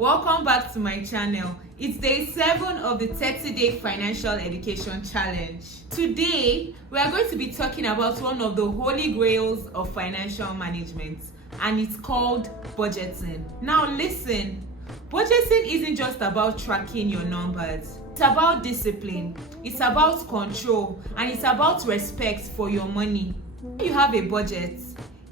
Welcome back to my channel. It's day 7 of the 30-day financial education challenge. Today, we are going to be talking about one of the holy grails of financial management, and it's called budgeting. Now listen, budgeting isn't just about tracking your numbers. It's about discipline, it's about control, and it's about respect for your money. When you have a budget,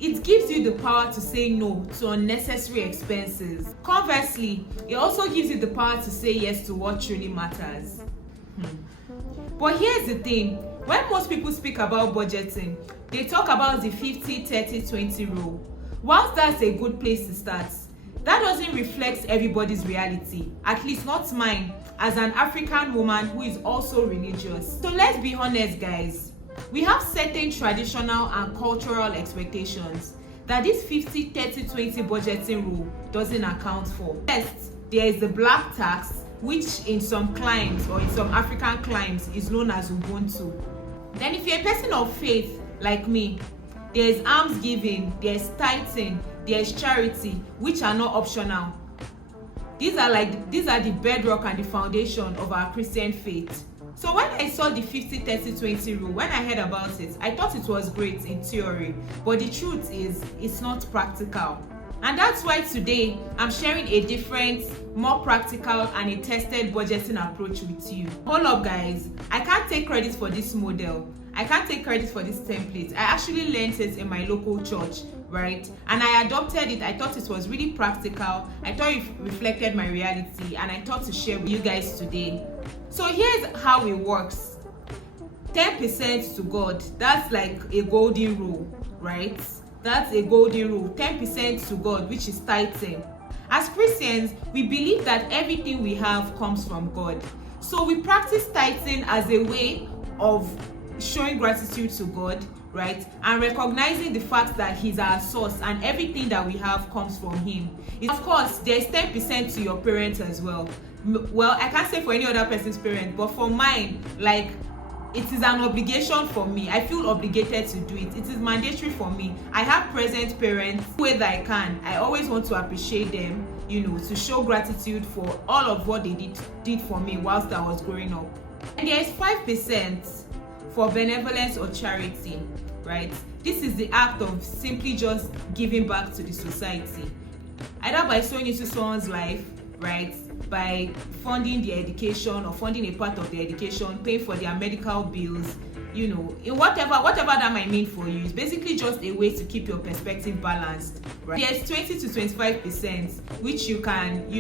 it gives you the power to say no to unnecessary expenses. Conversely, it also gives you the power to say yes to what truly matters. But here's the thing, when most people speak about budgeting, they talk about the 50-30-20 rule. Whilst that's a good place to start, that doesn't reflect everybody's reality, at least not mine, as an African woman who is also religious. So let's be honest, guys. We have certain traditional and cultural expectations that this 50-30-20 budgeting rule doesn't account for. First, there is the black tax, which in some climes or in some African climes is known as Ubuntu. Then if you're a person of faith like me, there's almsgiving, there's tithing, there's charity, which are not optional. These are the bedrock and the foundation of our Christian faith. So when I saw the 50-30-20 rule, when I heard about it, I thought it was great in theory, but the truth is, it's not practical. And that's why today, I'm sharing a different, more practical and a tested budgeting approach with you. Hold up guys, I can't take credit for this model. I can't take credit for this template. I actually learned it in my local church, right? And I adopted it. I thought it was really practical. I thought it reflected my reality, and I thought to share with you guys today. So here's how it works. 10% to God. That's like a golden rule, right? That's a golden rule. 10% to God, which is tithing. As Christians, we believe that everything we have comes from God. So we practice tithing as a way of showing gratitude to God, right? And recognizing the fact that He's our source and everything that we have comes from Him. Of course, there's 10% to your parents as well. Well, I can't say for any other person's parent, but for mine, like, it is an obligation for me. I feel obligated to do it. It is mandatory for me. I have present parents the way that I can. I always want to appreciate them, to show gratitude for all of what they did for me whilst I was growing up. And there is 5% for benevolence or charity, right? This is the act of simply just giving back to the society, either by sowing into someone's life, right, by funding their education or funding a part of their education, paying for their medical bills, in whatever that might mean for you. It's basically just a way to keep your perspective balanced, right? There's 20-25%, which you can,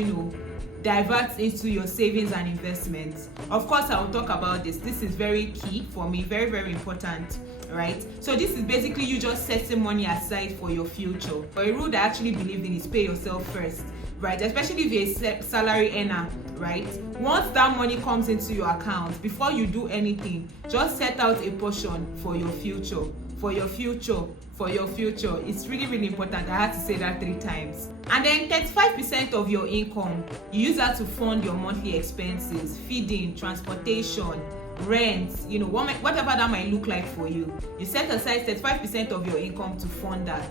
divert into your savings and investments. Of course, I will talk about this. This is very key for me, very, very important, right? So this is basically you just setting money aside for your future. But a rule that I actually believe in is pay yourself first, right? Especially if you're a salary earner, right? Once that money comes into your account, before you do anything, just set out a portion for your future, for your future, for your future. It's really, really important. I had to say that 3 times. And then 35% of your income, you use that to fund your monthly expenses, feeding, transportation, rent, whatever that might look like for you. You set aside 35% of your income to fund that.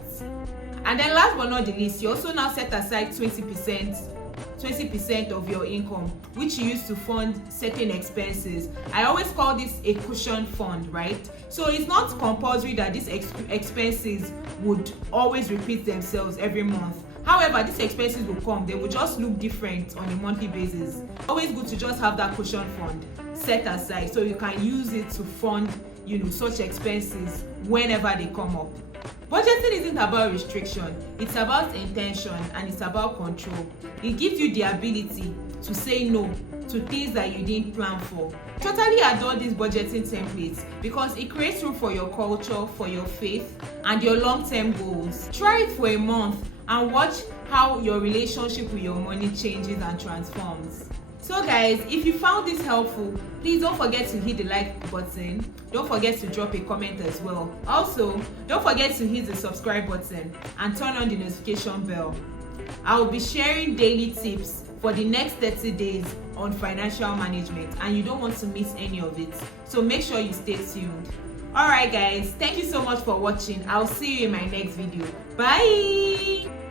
And then last but not the least, you also now set aside 20% of your income, which you use to fund certain expenses. I always call this a cushion fund, right? So it's not compulsory that these expenses would always repeat themselves every month. However, these expenses will come, they will just look different on a monthly basis. Always good to just have that cushion fund set aside so you can use it to fund, such expenses whenever they come up. Budgeting isn't about restriction, it's about intention, and it's about control. It gives you the ability to say no to things that you didn't plan for. Totally adore these budgeting templates because it creates room for your culture, for your faith, and your long-term goals. Try it for a month and watch how your relationship with your money changes and transforms. So guys, if you found this helpful, please don't forget to hit the like button. Don't forget to drop a comment as well. Also, don't forget to hit the subscribe button and turn on the notification bell. I will be sharing daily tips for the next 30 days on financial management, and you don't want to miss any of it. So make sure you stay tuned. Alright guys, thank you so much for watching. I'll see you in my next video. Bye!